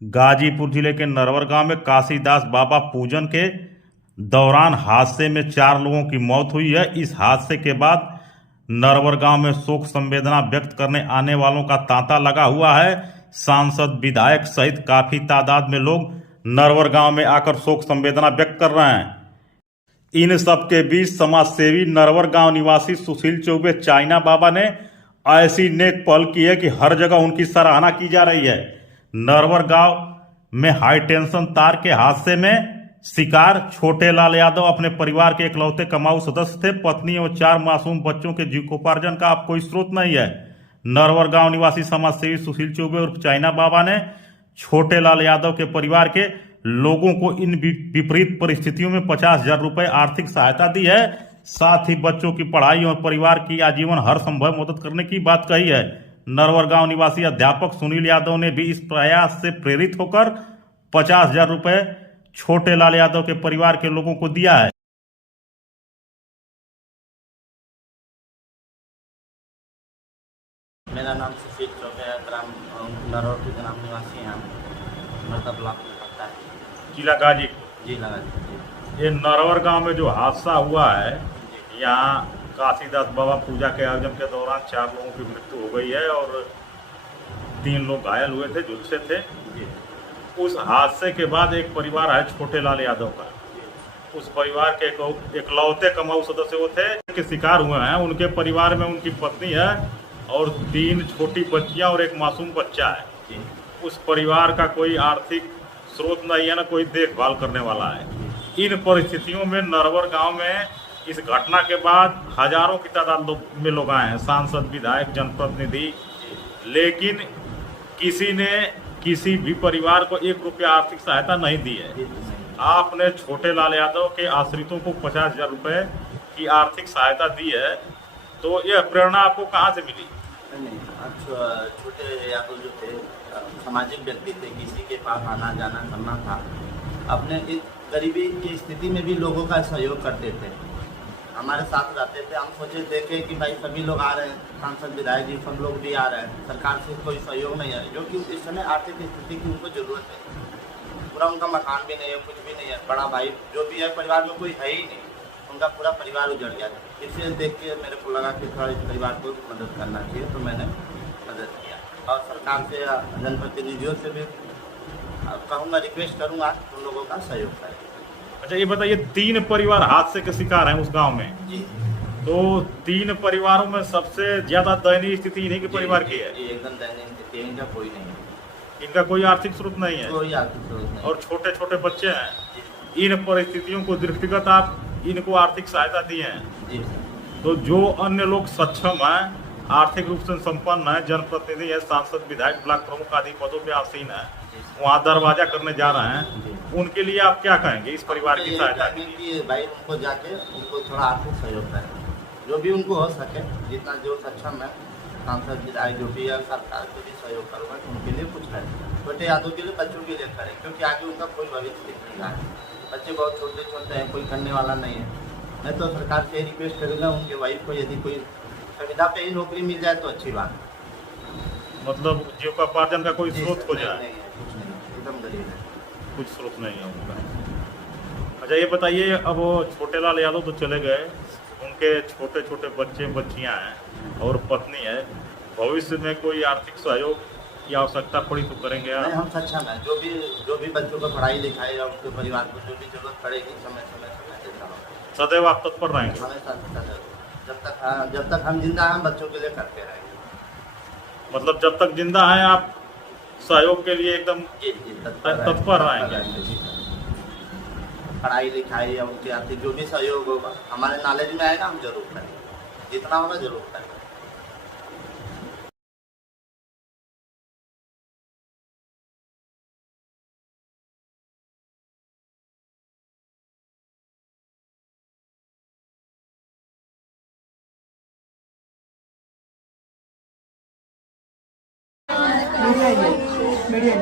गाजीपुर जिले के नरवर गांव में काशीदास बाबा पूजन के दौरान हादसे में 4 लोगों की मौत हुई है। इस हादसे के बाद नरवर गांव में शोक संवेदना व्यक्त करने आने वालों का तांता लगा हुआ है। सांसद, विधायक सहित काफी तादाद में लोग नरवर गांव में आकर शोक संवेदना व्यक्त कर रहे हैं। इन सबके बीच समाजसेवी नरवर गांव निवासी सुशील चौबे चाइना बाबा ने ऐसी नेक पहल की है कि हर जगह उनकी सराहना की जा रही है। नरवर गांव में हाई टेंशन तार के हादसे में शिकार छोटे लाल यादव अपने परिवार के इकलौते कमाऊ सदस्य थे। पत्नी और 4 मासूम बच्चों के जीविकोपार्जन का अब कोई स्रोत नहीं है। नरवर गांव निवासी समाजसेवी सुशील चौबे और चाइना बाबा ने छोटे लाल यादव के परिवार के लोगों को इन विपरीत परिस्थितियों में 50,000 रुपए आर्थिक सहायता दी है। साथ ही बच्चों की पढ़ाई और परिवार की आजीवन हर संभव मदद करने की बात कही है। नरवर गांव निवासी अध्यापक सुनील यादव ने भी इस प्रयास से प्रेरित होकर 50,000 रुपए छोटे लाल यादव के परिवार के लोगों को दिया है। मेरा नाम सुशील चौबे है, ग्राम नरवर के ग्राम निवासी हैं। मरता ब्लॉक में पड़ता है, जिला गाजीपुर। जी लगा। ये नरवर गांव में जो हादसा हुआ है, यहाँ काशीदास बाबा पूजा के आयोजन के दौरान 4 लोगों की मृत्यु हो गई है और 3 लोग घायल हुए थे, झुलसे थे। उस हादसे के बाद एक परिवार है छोटे लाल यादव का। उस परिवार के इकलौते कमाऊ सदस्य वो थे के शिकार हुए हैं। उनके परिवार में उनकी पत्नी है और 3 छोटी बच्चियां और एक मासूम बच्चा है। उस परिवार का कोई आर्थिक स्रोत नहीं है, ना कोई देखभाल करने वाला है। इन परिस्थितियों में नरवर गांव में इस घटना के बाद हजारों की तादाद में लोग आए हैं, सांसद, विधायक, जनप्रतिनिधि, लेकिन किसी ने किसी भी परिवार को 1 रुपया आर्थिक सहायता नहीं दी है। आपने छोटे लाल यादव के आश्रितों को 50,000 रुपए की आर्थिक सहायता दी है, तो यह प्रेरणा आपको कहाँ से मिली? छोटे यादव जो थे सामाजिक व्यक्ति थे, किसी के पास आना जाना करना था। अपने इस गरीबी की स्थिति में भी लोगों का सहयोग करते थे, हमारे साथ रहते थे। हम सोचे देखे कि भाई सभी लोग आ रहे हैं, सांसद, विधायक जी सब लोग भी आ रहे हैं, सरकार से कोई सहयोग नहीं है, जो कि इस समय आर्थिक स्थिति की उनको जरूरत है। पूरा उनका मकान भी नहीं है, कुछ भी नहीं है। बड़ा भाई जो भी है परिवार में कोई है ही नहीं, उनका पूरा परिवार उजड़ गया था। इसे देख के मेरे को लगा कि थोड़ा इस परिवार को मदद करना चाहिए, तो मैंने मदद किया। और सरकार से, जनप्रतिनिधियों से भी कहूँगा, रिक्वेस्ट करूँगा उन लोगों का सहयोग करें। अच्छा, ये बताइए, 3 परिवार हादसे के शिकार हैं उस गांव में। जी। तो 3 परिवारों में सबसे ज्यादा दयनीय स्थिति इन्हीं के परिवार की है। एकदम दयनीय स्थिति है, इनका कोई नहीं है, इनका कोई आर्थिक स्रोत नहीं है, कोई आर्थिक स्रोत नहीं। और छोटे छोटे बच्चे हैं। इन परिस्थितियों को दृष्टिगत आप इनको आर्थिक सहायता दी है। जी। तो जो अन्य लोग सक्षम हैं, आर्थिक रूप से संपन्न है, जनप्रतिनिधि है, सांसद, विधायक, ब्लॉक प्रमुख आदि पदों पे आसीन है, वहाँ दरवाजा करने जा रहे हैं, उनके लिए आप क्या कहेंगे इस परिवार की सहायता के लिए? भाई उनको जाके उनको थोड़ा आर्थिक सहयोग करें, जो भी उनको हो सके, जितना जो सक्षम है, सांसद, विधायक जो भी है, सरकार को भी सहयोग करूँगा कि उनके लिए कुछ करें। छोटे यादव के लिए, बच्चों के लिए करें, क्योंकि आगे उनका कोई भविष्य दिख नहीं रहा है। बच्चे बहुत छोटे छोटे हैं, कोई करने वाला नहीं है। मैं तो सरकार से रिक्वेस्ट करूँगा, उनके वाइफ को यदि कोई सुविधा पे ही नौकरी मिल जाए तो अच्छी बात है। मतलब जीविकोपार्जन का कोई स्रोत हो जाए? कुछ नहीं, एकदम गरीब है, कुछ स्रोत नहीं है उनका। अच्छा, ये बताइए, अब छोटे लाल यादव तो चले गए, उनके छोटे छोटे बच्चे बच्चियां हैं और पत्नी है। भविष्य में कोई आर्थिक सहयोग की आवश्यकता पड़ी तो करेंगे आप? नहीं, हम सक्षम है, जो भी बच्चों को पढ़ाई लिखाई या उनके परिवार को जो भी जरूरत पड़ेगी समय देता हूँ। सदैव आप तत्पर रहेंगे? हमेशा जब तक हम जिंदा हैं, बच्चों के लिए करते रहेंगे। मतलब जब तक जिंदा हैं आप सहयोग के लिए एकदम तत्पर रहेंगे? पढ़ाई लिखाई या उनके आर्थिक जो भी सहयोग होगा, हमारे नॉलेज में आएगा, हम जरूर करेंगे, जितना होगा जरूर करेंगे। मीडिया